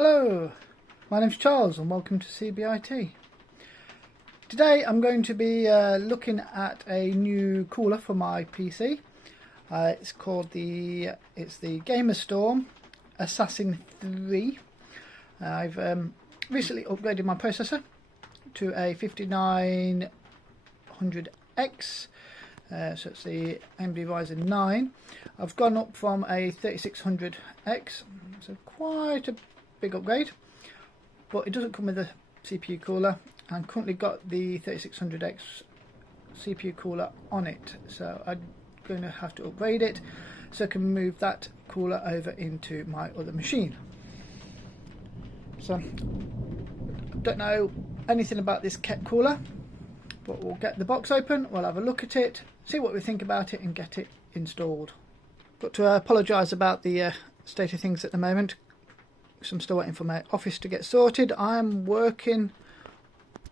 Hello, my name's Charles and welcome to CBIT. Today I'm going to be looking at a new cooler for my PC. It's the Gamerstorm Assassin 3. I've recently upgraded my processor to a 5900X, so it's the AMD Ryzen 9. I've gone up from a 3600X, so quite a big upgrade, but it doesn't come with a CPU cooler. I've currently got the 3600X CPU cooler on it, so I'm going to have to upgrade it so I can move that cooler over into my other machine. So I don't know anything about this cooler, but we'll get the box open, we'll have a look at it, see what we think about it and get it installed. Got to apologise about the state of things at the moment. So I'm still waiting for my office to get sorted. I'm working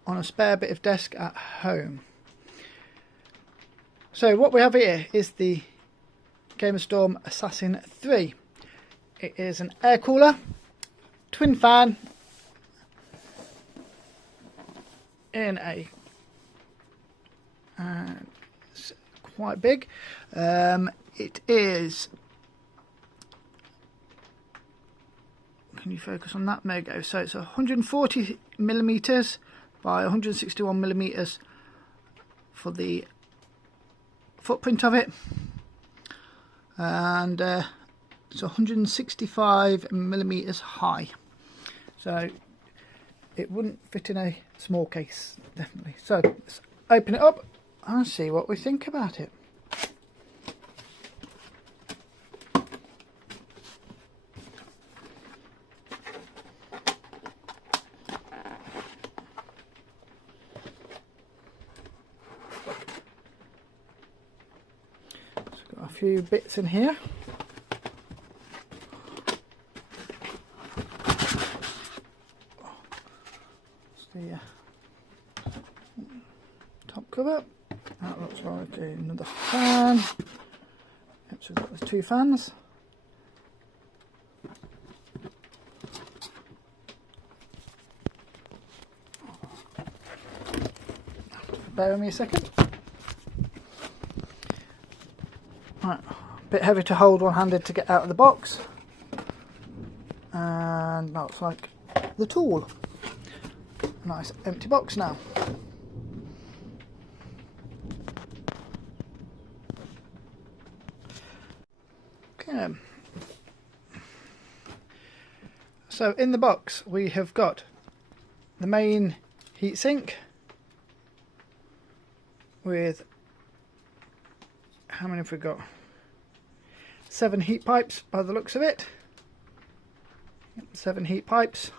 on a spare bit of desk at home. So what we have here is the Gamerstorm Assassin 3. It is an air cooler, twin fan, in a it's quite big. It is. Can you focus on that? There we go. So it's 140 millimeters by 161 millimeters for the footprint of it, and it's 165 millimeters high. So it wouldn't fit in a small case, definitely. So let's open it up and see what we think about it. A few bits in here. It's the top cover. That looks like another fan. Yep, so we've got the two fans. Bear with me a second. Right, a bit heavy to hold one-handed to get out of the box, and that looks like the tool. Nice empty box now. Okay, so in the box we have got the main heatsink with, how many have we got? 7 heat pipes by the looks of it. Yep, 7 heat pipes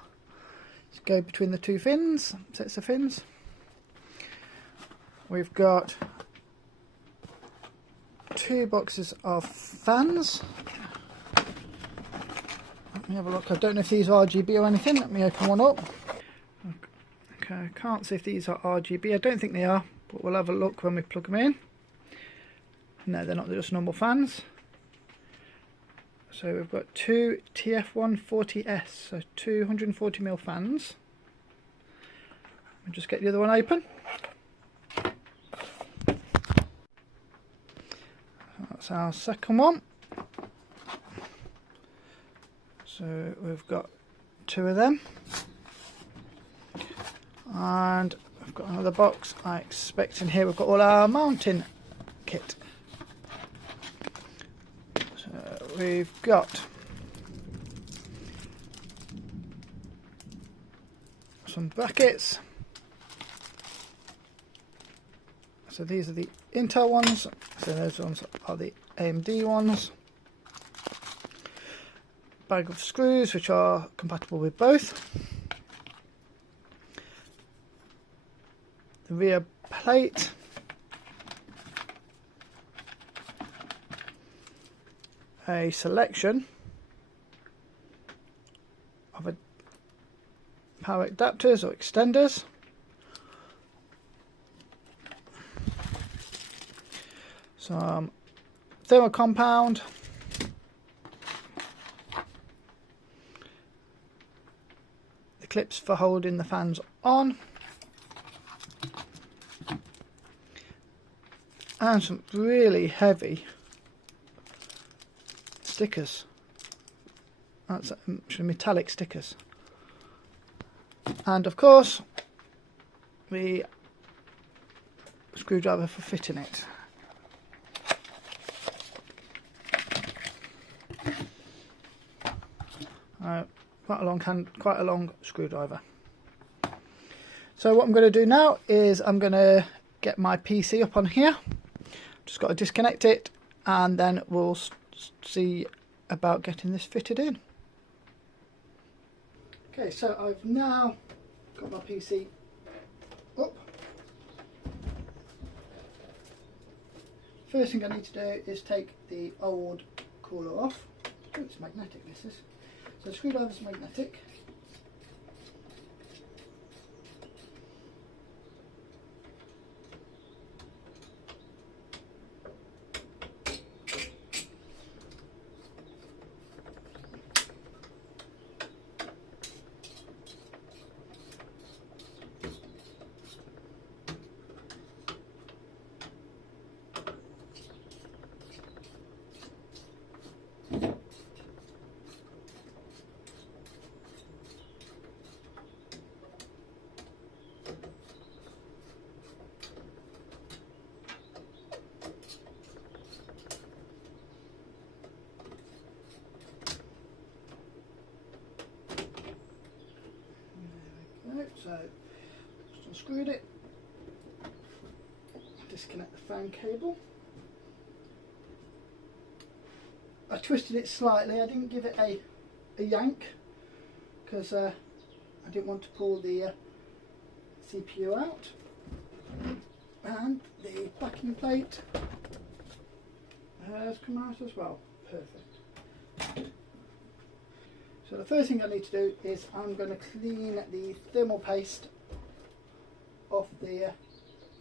to go between the two fins, sets of fins. We've got 2 boxes of fans. Let me have a look. I don't know if these are RGB or anything. Let me open one up. Okay, I can't see if these are RGB. I don't think they are, but we'll have a look when we plug them in. No, they're not, they're just normal fans. So we've got 2 TF140S, so 240mm fans. I'll just get the other one open. That's our second one. So we've got 2 of them. And I've got another box. I expect in here we've got all our mounting kit. We've got some brackets. So these are the Intel ones, so those ones are the AMD ones. Bag of screws which are compatible with both. The rear plate. A selection of power adapters or extenders, some thermal compound, the clips for holding the fans on, and some really heavy stickers. That's actually metallic stickers, and of course the screwdriver for fitting it. Quite a long screwdriver. So what I'm going to do now is I'm going to get my PC up on here. Just got to disconnect it, and then we'll see about getting this fitted in. Okay, so I've now got my PC up. First thing I need to do is take the old cooler off. Oh, it's magnetic, this is. So the screwdriver's magnetic. So just unscrewed it, disconnect the fan cable. I twisted it slightly, I didn't give it a yank because I didn't want to pull the CPU out, and the backing plate has come out as well. Perfect. So the first thing I need to do is I'm going to clean the thermal paste off the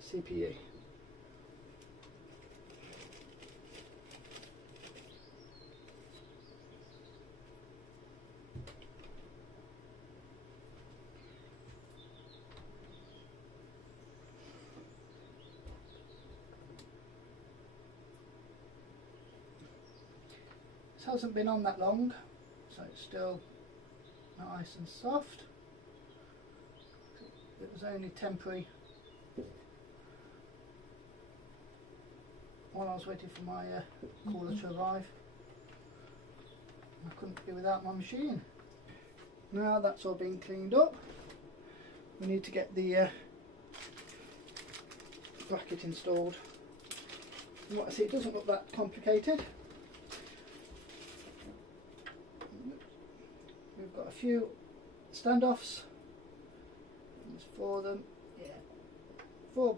CPU. This hasn't been on that long, so it's still nice and soft. It was only temporary while I was waiting for my cooler to arrive. I couldn't be without my machine. Now that's all been cleaned up, we need to get the bracket installed. And what I see, it doesn't look that complicated. We've got a few standoffs. There's 4 of them. Yeah, 4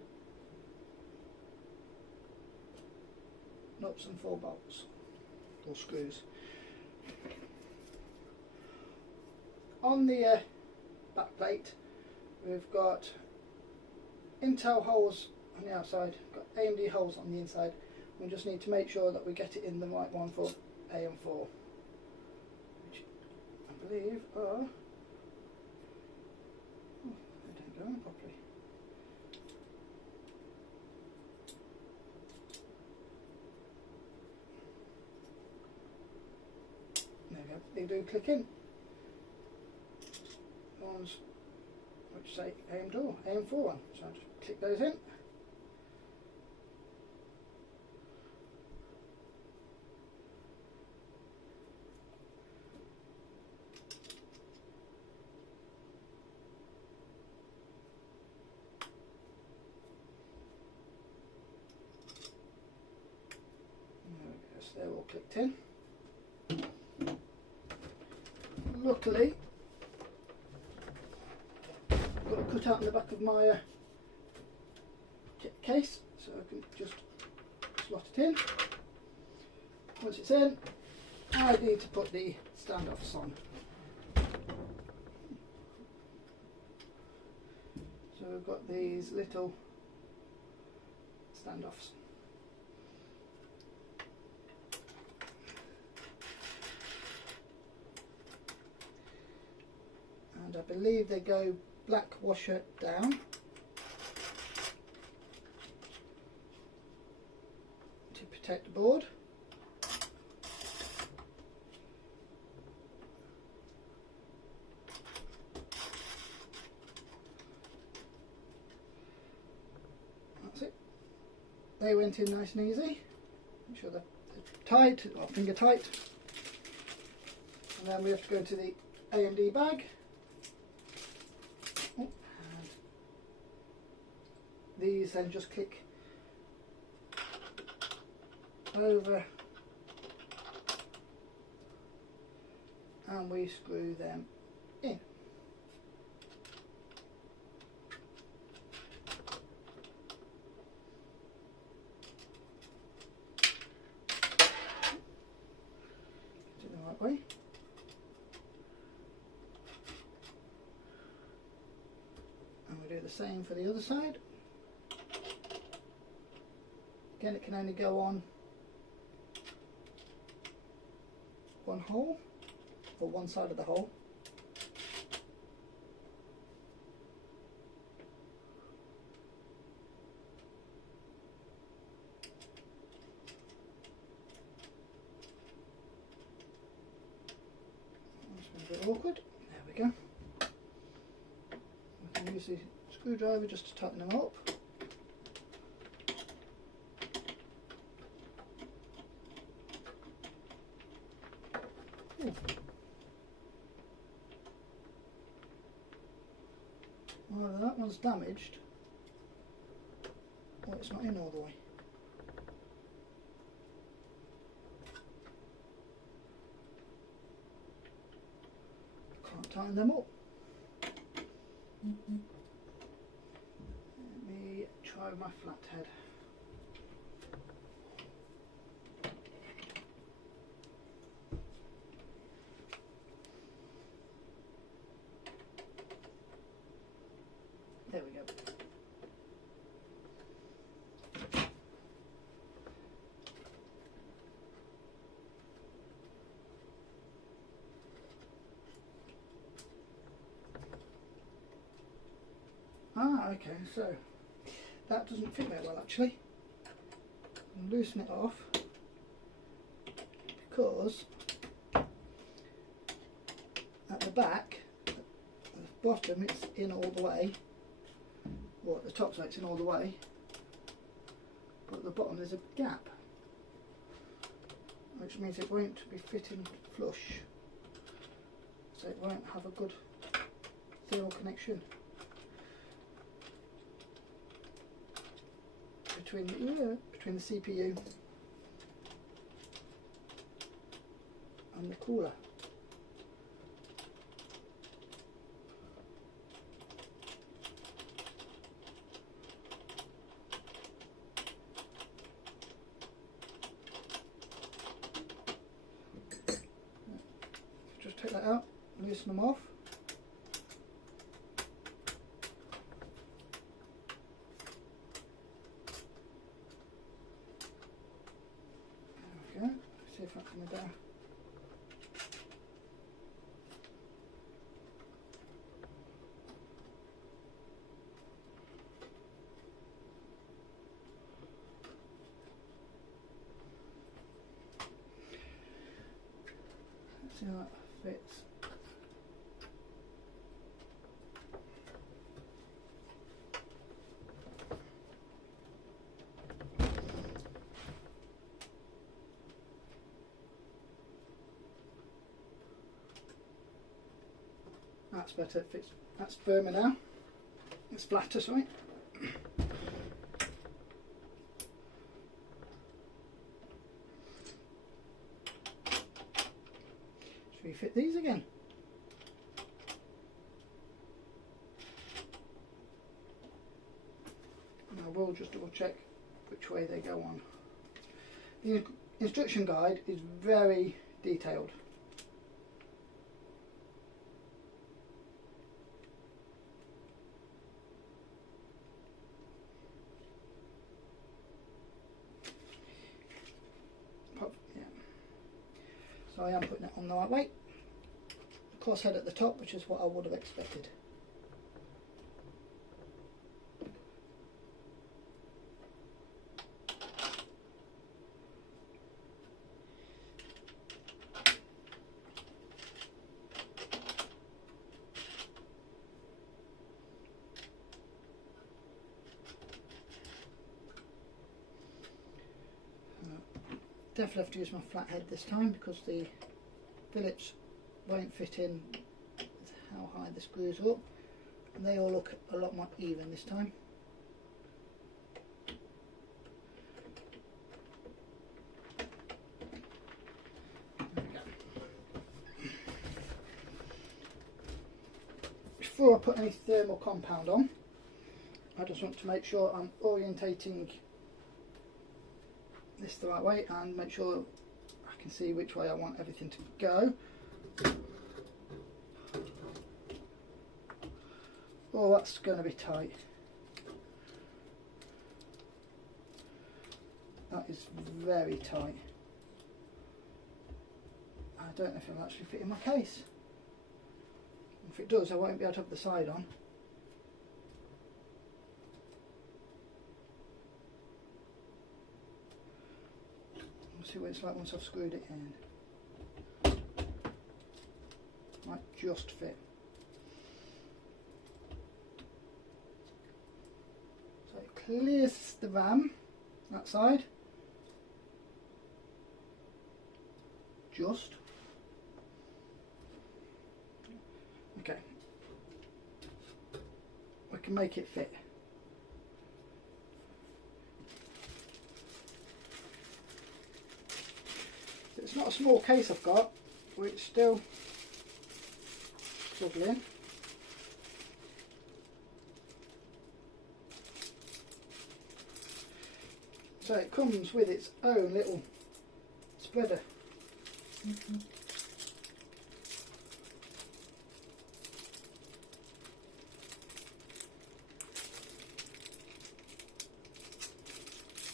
nuts and 4 bolts, or screws. On the back plate, we've got Intel holes on the outside, got AMD holes on the inside. We just need to make sure that we get it in the right one for AM4. I believe are, oh, they don't go in properly. There we go, they do click in. Ones which say AM4 one, so I just click those in. They're all clicked in. Luckily, I've got a cut out in the back of my case, so I can just slot it in. Once it's in, I need to put the standoffs on. So we've got these little standoffs. and I believe they go black washer down to protect the board. That's it. They went in nice and easy. Make sure they're tight, or finger tight. And then we have to go into the A&D bag. Oh, and these then just click over and we screw them in. Do it the right way. And we do the same for the other side. Again, it can only go on one hole, or one side of the hole. That's a bit awkward. There we go. We can use the screwdriver just to tighten them up. Ooh. Well, that one's damaged, or it's not in all the way. Can't tighten them up. Let me try my flathead. There we go. Ah, okay, so that doesn't fit very well actually. I'll loosen it off because at the back, at the bottom, it's in all the way. Well, at the top so it's in all the way, but at the bottom there's a gap, which means it won't be fitting flush, so it won't have a good thermal connection between the CPU and the cooler. Just take that out, loosen them off. There we go. See if that's coming down. Let's see how that fits. That's better, it fits. That's firmer now. It's flatter, sorry. Should we fit these again? And I will just double check which way they go on. The instruction guide is very detailed. So I am putting it on the right way. crosshead at the top, which is what I would have expected. Definitely have to use my flathead this time because the Phillips won't fit in with how high the screws are up, and they all look a lot more even this time. Before I put any thermal compound on, I just want to make sure I'm orientating this the right way and make sure I can see which way I want everything to go. Oh, that's going to be tight. That is very tight. I don't know if it'll actually fit in my case. If it does, I won't be able to have the side on. See what it's like once I've screwed it in. Might just fit. So it clears the RAM, that side. Just. Okay. We can make it fit. It's not a small case I've got, but it's still struggling. So it comes with its own little spreader.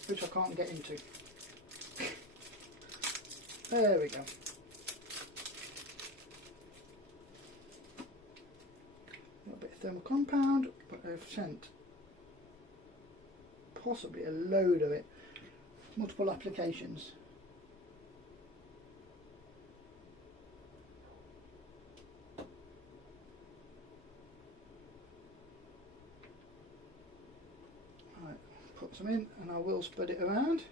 Which I can't get into. There we go. A bit of thermal compound, but I've sent possibly a load of it. Multiple applications. Right, put some in and I will spread it around.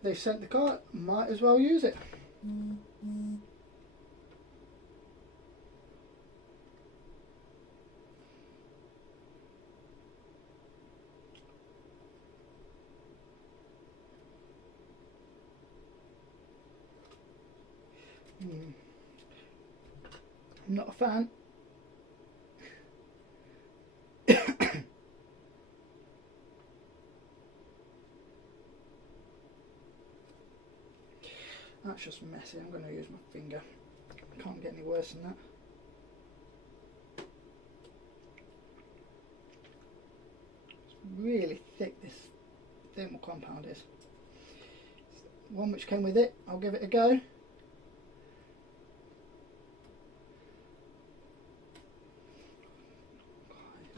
They sent the car, might as well use it. I'm not a fan. That's just messy. I'm going to use my finger. Can't get any worse than that. It's really thick, this thermal compound is. One which came with it, I'll give it a go. It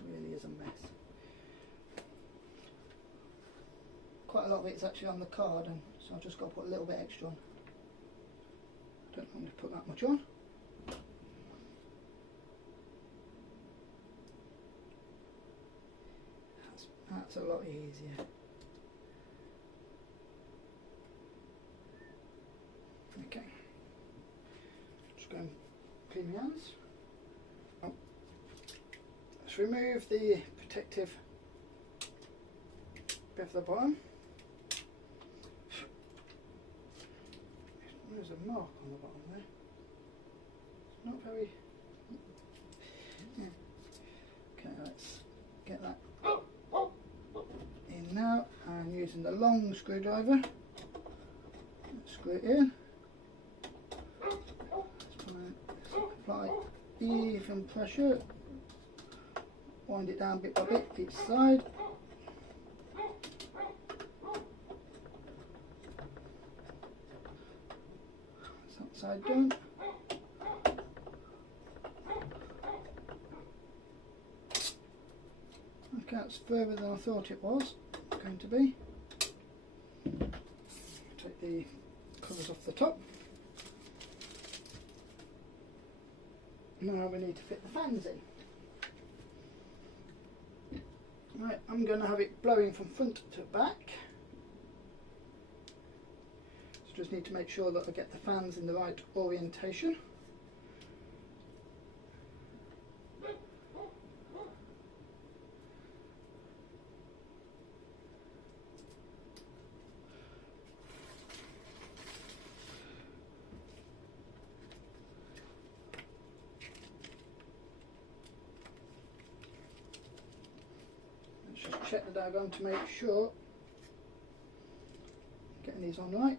really is a mess. Quite a lot of it's actually on the card, and so I've just got to put a little bit extra on. Don't normally put that much on. That's a lot easier. Okay. Just go and clean my hands. Oh. Let's remove the protective bit of the bottom. There's a mark on the bottom there. It's not very... Yeah. Okay, let's get that in now. I'm using the long screwdriver. Let's screw it in. Let's apply even pressure. Wind it down bit by bit each side. Side done. That's further than I thought it was going to be. Take the covers off the top. Now we need to fit the fans in. Right, I'm going to have it blowing from front to back. So just need to make sure that I get the fans in the right orientation. Just check the diagram to make sure getting these on right.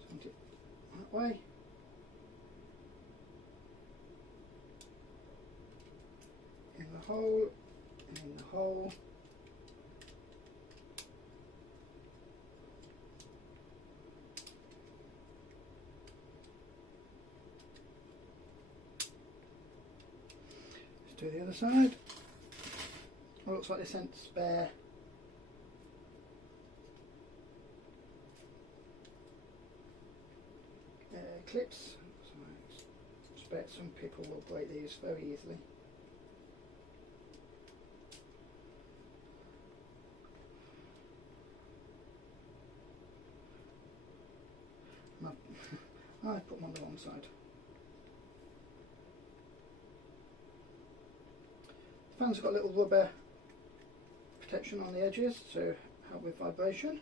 So it that way. In the hole, and in the hole. Let's do the other side. Well, looks like they sent spare clips. So I expect some people will break these very easily. I put them on the wrong side. The fans have got a little rubber protection on the edges to help with vibration.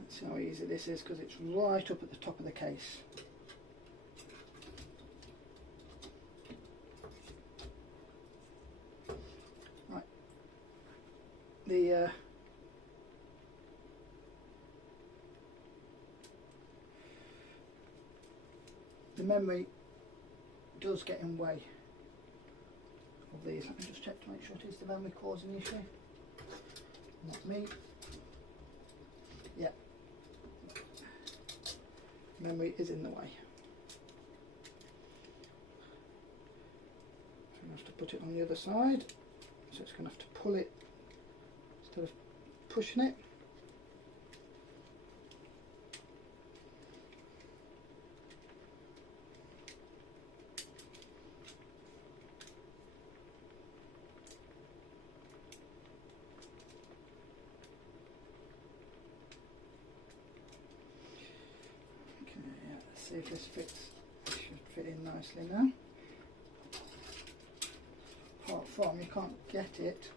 Let's see how easy this is because it's right up at the top of the case. Right. The memory does get in way of these. Let me just check to make sure it is the memory causing the issue, not me. Yeah. Memory is in the way. So I'm going to have to put it on the other side. So it's going to have to pull it instead of pushing it. See if this fits. It should fit in nicely now. Apart from you can't get it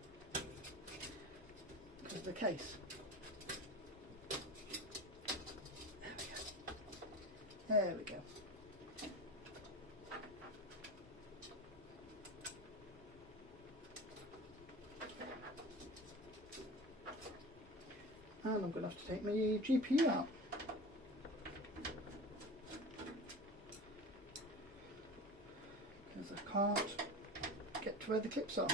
because of the case. There we go. And I'm going to have to take my GPU out. I can't get to where the clips are.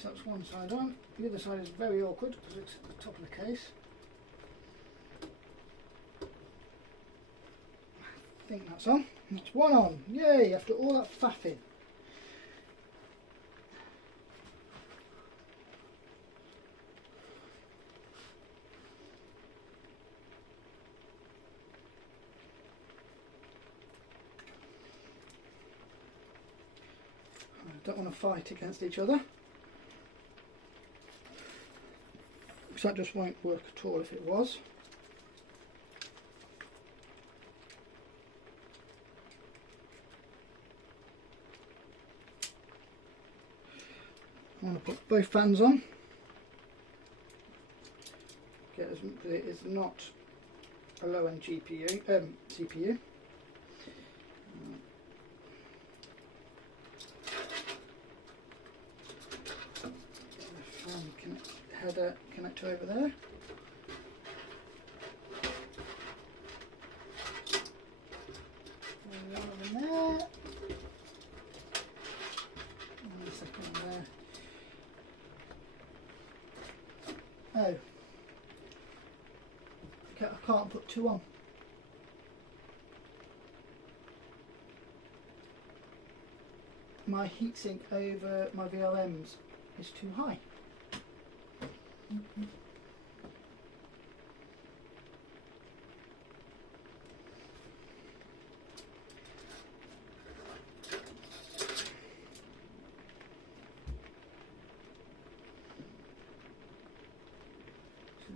so that's one side on. The other side is very awkward because it's at the top of the case. I think that's on. That's one on. Yay, after all that faffing. Don't want to fight against each other, because that just won't work at all if it was. I want to put both fans on. It is not a low-end CPU. Header connector over there. One over there. And a second one there. Oh. Okay, I can't put two on. My heatsink over my VLMs is too high. So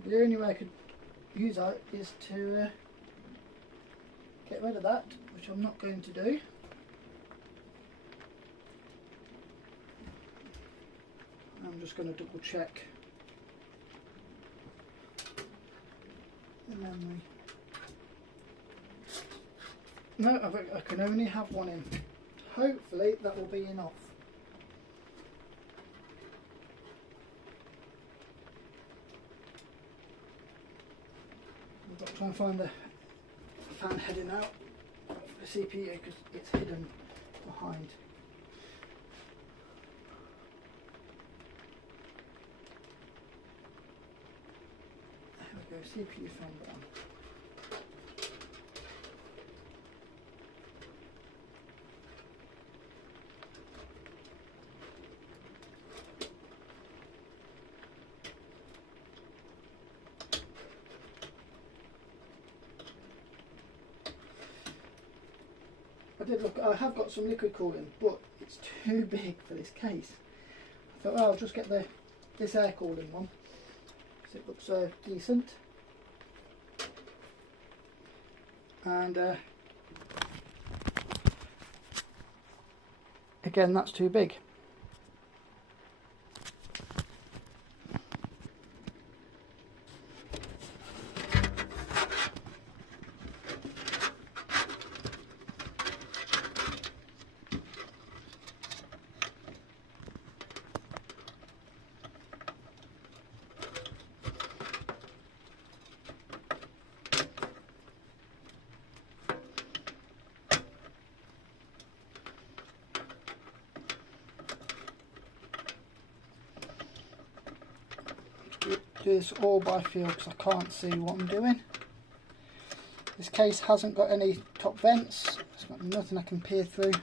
the only way I could use that is to get rid of that, which I'm not going to do. I'm just going to double check the memory. No, I can only have one in. Hopefully that will be enough. I've got to try and find the fan heading out for the CPU because it's hidden behind. There we go, CPU fan down. I did look, I have got some liquid cooling, but it's too big for this case. I thought, well, I'll just get this air cooling one, because it looks decent. And again, that's too big. Do this all by feel because I can't see what I'm doing. This case hasn't got any top vents, it's got nothing I can peer through.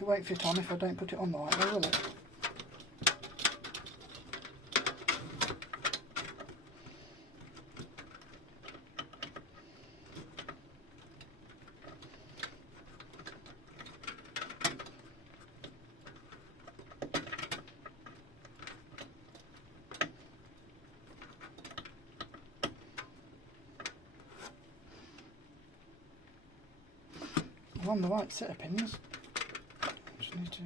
It won't fit on if I don't put it on the right way, will it? I'm on the right set of pins. Just need to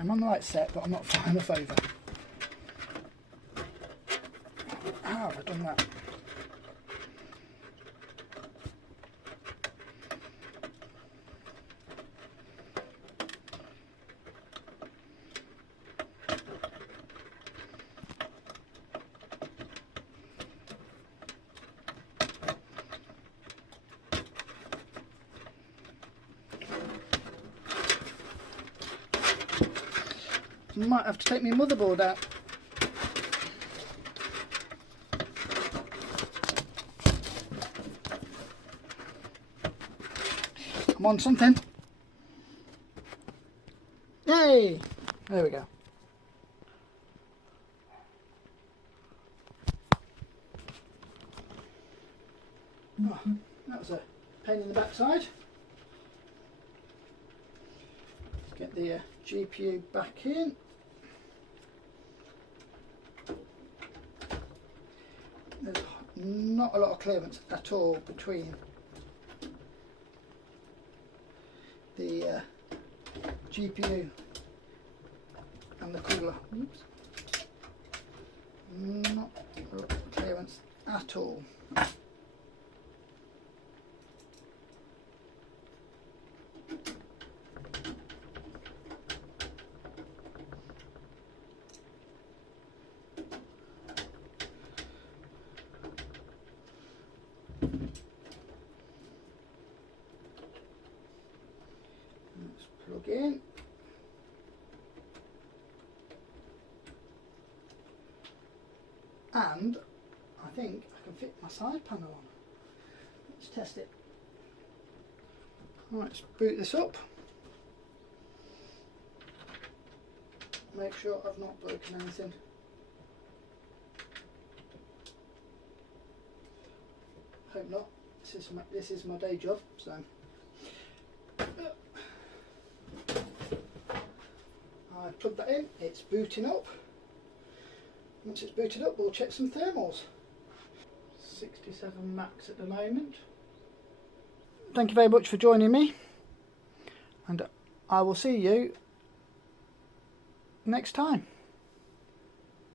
I'm on the right set, but I'm not far enough over. How have I done that? Might have to take my motherboard out. I'm on something. Yay! There we go. Oh, that was a pain in the backside. Let's get the GPU back in. There's not a lot of clearance at all between the GPU and the cooler. Oops. Not a lot of clearance at all. Let's plug in. And I think I can fit my side panel on. Let's test it. Right, let's boot this up. Make sure I've not broken anything. Hope not. This is my day job, so. I've plugged that in. It's booting up. Once it's booted up, we'll check some thermals. 67 max at the moment. Thank you very much for joining me, and I will see you next time.